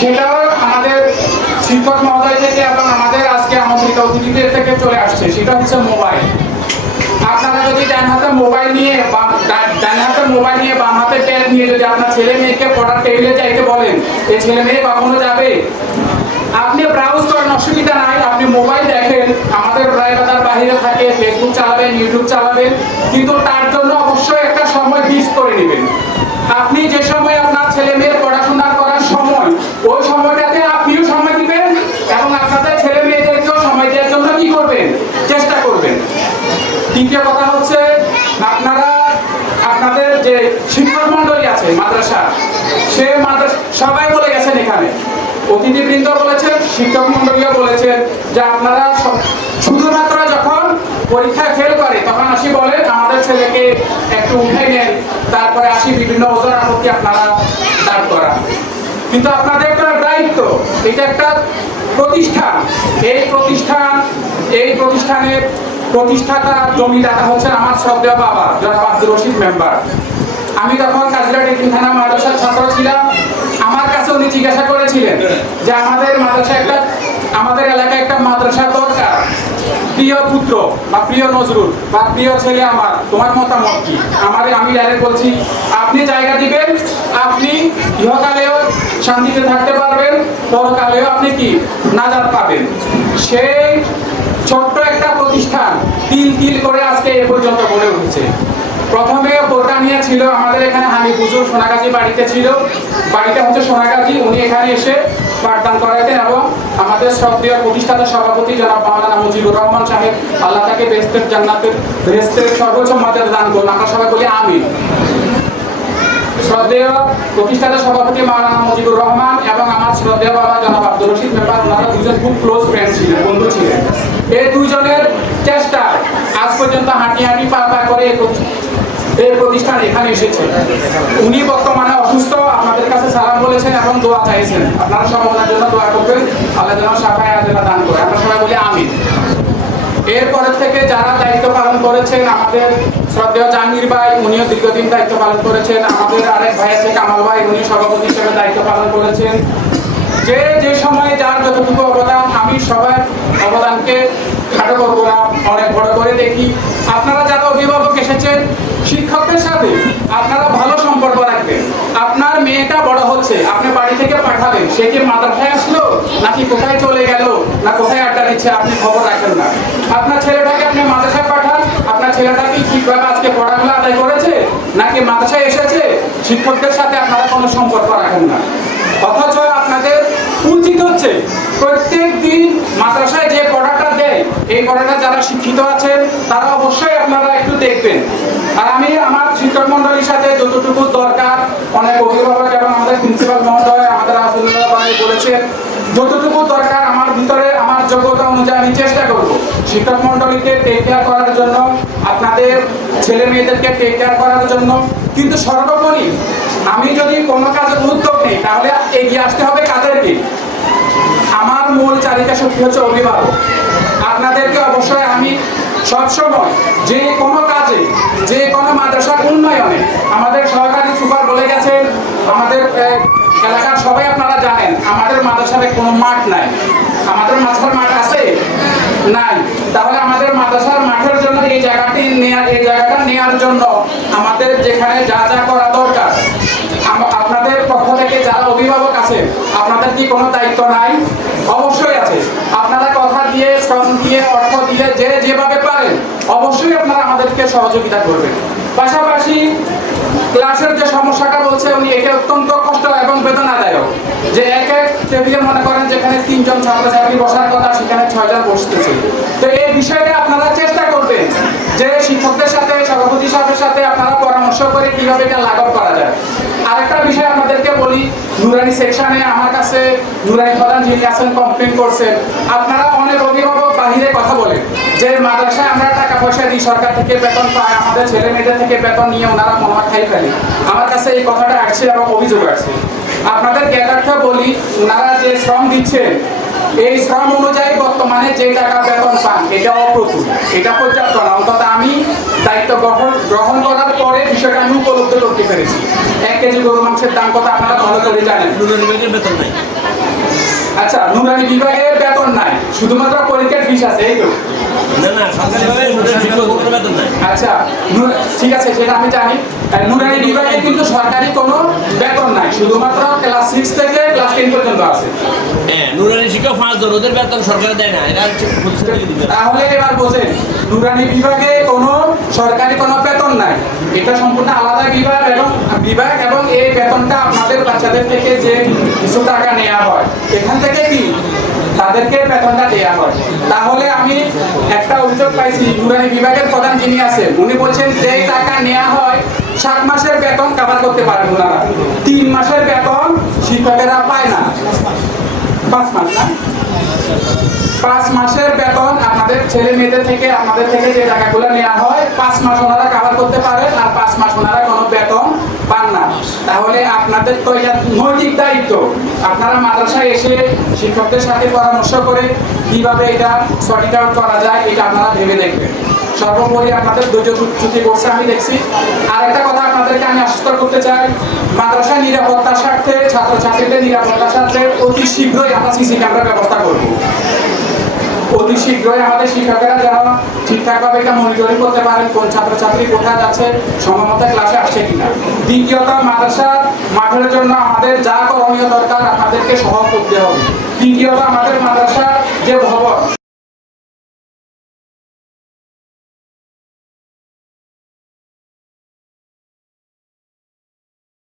সেটাও আমাদের থেকে আমাদের আজকে সেটা হাতে মোবাইল নিয়ে আপনার ছেলে মেয়ে যাবে? আপনি ব্রাউজ করেন, অসুবিধা নাই, আপনি মোবাইল দেখেন, আমাদের প্রায়বাদার বাইরে থাকে ফেসবুক চালাবেন ইউটিউব চালাবেন, কিন্তু তার জন্য অবশ্যই একটা সময় ফিক্স করে নেবেন। আপনি যে সময় আপনার ছেলে মেয়ের পড়াশোনা করার সময় ওই সময়টাতে আপনিও সময় দিবেন এবং আপনাদের ছেলে মেয়েদেরকেও সময় দেওয়ার জন্য কি করবেন চেষ্টা করবেন দ্বিতীয় কথা হচ্ছে আপনারা, আপনাদের যে শিক্ষক মন্ডলী আছে, মাদ্রাসা, সে মাদ্রাসা, সবাই বলে গেছেন এখানে। অতিথিবৃন্দ বলেছেন শিক্ষক মন্ডলীও বলেছেন যে আপনারা শুধুমাত্র যখন পরীক্ষায় ফেল করে, তখন আসি বলে আমাদের ছেলেকে একটু উঠে নেন, তারপরে আসি বিভিন্ন ওজন আপত্তি আপনারা দাঁড় করা কিন্তু আপনাদের একটা দায়িত্ব, এটা একটা প্রতিষ্ঠান। এই প্রতিষ্ঠান, এই প্রতিষ্ঠানের প্রতিষ্ঠাতা, জমিদাতা হচ্ছেন আমার শ্রদ্ধেয় বাবা জনাব আব্দুর রশিদ মেম্বার আমি তখন কাজিরা টেকিং থানা মাদ্রাসার ছাত্র ছিলাম। আমার কাছে উনি জিজ্ঞাসা করেছিলেন যে আমাদের মাদ্রাসা একটা, আমাদের এলাকায় একটা মাদ্রাসা দরকার। প্রিয় পুত্র বা প্রিয় নজরুল বা প্রিয় ছেলে আমার, তোমার মতামত কি? আমার, আমি ডাইরেক্ট বলছি, আপনি জায়গা দিবেন, আপনি ইহকালেও শান্তিতে থাকতে পারবেন, পরকালেও আপনি কি? নাজাত পাবেন। সেই তিল করে আজকে এ পর্যন্ত গড়ে উঠেছে। প্রথমে বোরকানিয়া ছিল আমাদের এখানে হামিদ হুজুর সোনাগাজী বাড়িতে ছিল। বাড়িতে হচ্ছে সোনাগাজী, উনি এখানে এসে পাঠদান করাতেন এবং আমাদের শ্রদ্ধেয় প্রতিষ্ঠাতা সভাপতি জনাব মাওলানা মুজিবুর রহমান সাহেব আল্লাহ তাকে বেস্তের জান্নাতের, বেস্তের সর্বোচ্চ মর্যাদা দান করুন। আমরা সবাই বলি আমিন। শ্রদ্ধেয় প্রতিষ্ঠাতা সভাপতি মাওলানা মুজিবুর রহমান এবং আমার শ্রদ্ধেয় বাবা জনাব আব্দুর রশিদ মেম্বার ওনারা দুজন খুব ক্লোজ ফ্রেন্ড ছিলেন, বন্ধু ছিলেন। এই দুইজনের চেষ্টা আজ পর্যন্ত হাঁটি হাঁটি পা পা করে এই প্রতি- এই প্রতিষ্ঠান এখানে এসেছে। উনি বর্তমানে অসুস্থ আপনাদের কাছে সালাম বলেছেন এবং দোয়া চাইছেন। আপনারা সব ওনার জন্য দোয়া করবেন, আল্লাহ যেন সাফায় আজেলা দান করে। আমরা সবাই বলি আমিন। এরপরের থেকে যারা দায়িত্ব পালন করেছেন, আমাদের শ্রদ্ধেয় জাহাঙ্গীর ভাই, উনিও দীর্ঘদিন দায়িত্ব পালন করেছেন। আমাদের আরেক ভাই আছে কামাল ভাই, উনি সভাপতি হিসেবে দায়িত্ব পালন করেছেন। যে যে সময়ে যার যতটুকু অবদান, আমি সবার অবদানকে খাটো করব না অনেক বড় করে দেখি আপনারা যারা অভিভাবক এসেছেন শিক্ষকদের সাথে আপনারা ভালো সম্পর্ক রাখবেন। আপনার মেয়েটা বড় হচ্ছে, আপনি বাড়ি থেকে পাঠাবেন, সে কি মাদ্রাসায় আসলো, নাকি কোথায় চলে গেল, না কোথায় আড্ডা দিচ্ছে, আপনি খবর রাখেন না। আপনার ছেলেটাকে আপনি মাদ্রাসায় পাঠান, আপনার ছেলেটা কি ঠিকভাবে আজকে পড়াগুলো আদায় করেছে, নাকি মাদ্রাসায় এসেছে? শিক্ষকদের সাথে আপনারা কোনো সম্পর্ক রাখেন না। অথচ আপনাদের উচিত হচ্ছে প্রত্যেক দিন মাদ্রাসায় যে পড়াটা দেয়, এই পড়াটা যারা শিক্ষিত আছেন, তারা অবশ্যই আপনারা একটু দেখবেন। আর আমি আমার শিক্ষক মন্ডলীর সাথে যতটুকু দরকার, অনেক অভিভাবক এবং আমাদের প্রিন্সিপাল মহোদয় আমাদের আসুল্লাহ বলেছেন, যতটুকু দরকার আমার ভিতরে, আমার যোগ্যতা অনুযায়ী আমি চেষ্টা করব। শিক্ষক মন্ডলীকে টেক কেয়ার করার জন্য, আপনাদের ছেলে মেয়েদেরকে টেক কেয়ার করার জন্য। কিন্তু সর্বোপরি, আমি যদি কোনো কাজে উদ্যোগ নিই, তাহলে এগিয়ে আসতে হবে কাদেরকে? আমার মূল চালিকা শক্তি হচ্ছে অভিভাবক। আপনাদেরকে অবশ্যই আমি সবসময় যে কোনো কাজে, যে কোনো মাদ্রাসার উন্নয়নে আমাদের সহকারী সুপার বলে গেছেন, আমাদের এলাকার সবাই আপনারা জানেন, আমাদের মাদ্রাসাতে কোনো মাঠ নাই। আমাদের মাদ্রাসার মাঠ আছে? নাই। তাহলে আমাদের মাদ্রাসার মাঠের জন্য এই জায়গাটি নেওয়ার এই জায়গাটা নেওয়ার জন্য আমাদের যেখানে যা যা করা দরকার। আপনাদের পক্ষ থেকে যারা অভিভাবক আছেন, আপনাদের কি কোনো দায়িত্ব নাই? অবশ্যই আছে। আপনারা দিয়ে, শ্রম দিয়ে, অর্থ দিয়ে যে যেভাবে পারেন অবশ্যই আপনারা আমাদেরকে সহযোগিতা করবেন। পাশাপাশি ক্লাসের যে সমস্যাটা বলছে, উনি এটা অত্যন্ত কষ্ট এবং বেদনাদায়ক। যে এক এক টেবিলে মনে করেন যেখানে তিনজন ছাত্রছাত্রী বসার কথা, সেখানে ছয়জন বসতেছে। তো এই বিষয়টা আপনারা চেষ্টা করবেন যে শিক্ষকদের সাথে, সভাপতি সাহেবের সাথে আপনারা পরামর্শ করে কীভাবে এটা লাঘব করা যায়। আরেকটা বিষয় আপনাদেরকে বলি, নুরানি সেকশনে আমার কাছে নুরানি প্রধান যিনি আছেন কমপ্লেন করছেন। আপনারা অনেক অভিভাবক বাহিরে কথা বলেন, যে মাদ্রাসায় আমরা টাকা পয়সা দিই, সরকার থেকে বেতন পাই আমাদের ছেলে মেয়েদের থেকে বেতন নিয়ে ওনারা মনোয়া খাই ফেলে। আমার কাছে এই কথাটা আসছে এবং অভিযোগ আসছে। আপনাদের জ্ঞাতার্থে বলি, ওনারা যে শ্রম দিচ্ছেন, এই শ্রম অনুযায়ী বর্তমানে যে টাকা বেতন পান, এটা অপ্রতুল, এটা পর্যাপ্ত না। অন্তত আমি দায়িত্ব গ্রহণ গ্রহণ করার বিষয়টা আমি উপলব্ধি করতে পেরেছি। এক কেজি গরু মাংসের দাম কত আপনারা ভালো করে জানেন। বেতন নাই। আচ্ছা নুরানি বিভাগে বেতন নাই শুধুমাত্র পরীক্ষার ফিস আছে এই তো। আচ্ছা ঠিক আছে সেটা আমি জানি। নুরানি বিভাগে কিন্তু সরকারি কোনো বেতন নাই শুধুমাত্র ক্লাস সিক্স থেকে ক্লাস টেন পর্যন্ত আছে। হ্যাঁ নুরানি শিক্ষক পাঁচজন ওদের বেতন সরকার দেয় না এটা হচ্ছে প্রতিষ্ঠান থেকে দিতে হবে। তাহলে এবার বোঝেন নুরানি বিভাগে কোনো সরকারি কোনো বেতন নাই। এটা সম্পূর্ণ আলাদা বিভাগ এবং বিভাগ এবং এই বেতনটা আপনাদের বাচ্চাদের থেকে যে কিছু টাকা নেওয়া হয় এখান থেকে কি? তাদেরকে বেতনটা দেওয়া হয়। তাহলে আমি একটা অভিযোগ পাইছি নুরানি বিভাগের প্রধান যিনি আছেন, উনি বলছেন যে টাকা নেওয়া হয়, সাত মাসের বেতন কভার করতে পারেন ওনারা তিন মাসের বেতন শিক্ষকেরা পায় না। পাঁচ মাস না? পাঁচ মাসের বেতন আমাদের ছেলে মেয়েদের থেকে, আমাদের থেকে যে টাকাগুলো নেওয়া হয় পাঁচ মাস ওনারা কাভার করতে পারে আর পাঁচ মাস ওনারা কোনো বেতন পান না আপনাদের তো এটা নৈতিক দায়িত্ব? আপনারা মাদ্রাসায় এসে শিক্ষকদের সাথে পরামর্শ করে কীভাবে এটা সর্ট আউট করা যায়, এটা আপনারা ভেবে দেখবেন। সর্বোপরি আপনাদের ধৈর্য চ্যুতি করছে আমি দেখছি। আর একটা কথা আপনাদেরকে আমি আশ্বস্ত করতে চাই, মাদ্রাসা নিরাপত্তার স্বার্থে, ছাত্রছাত্রীদের নিরাপত্তার স্বার্থে অতি শীঘ্রই আমরা সিসি ক্যামেরার ব্যবস্থা করব। অতি শীঘ্রই আমাদের শিক্ষকেরা যেন ঠিকঠাকভাবে এটা মনিটরিং করতে পারেন, কোন ছাত্রছাত্রী কোথায় যাচ্ছে, সময়মতো ক্লাসে আসছে কিনা। দ্বিতীয়ত, মাদ্রাসা মাঠের জন্য আমাদের যা করণীয় দরকার, আপনাদেরকে সহ করতে হবে। তৃতীয়ত, আমাদের মাদ্রাসা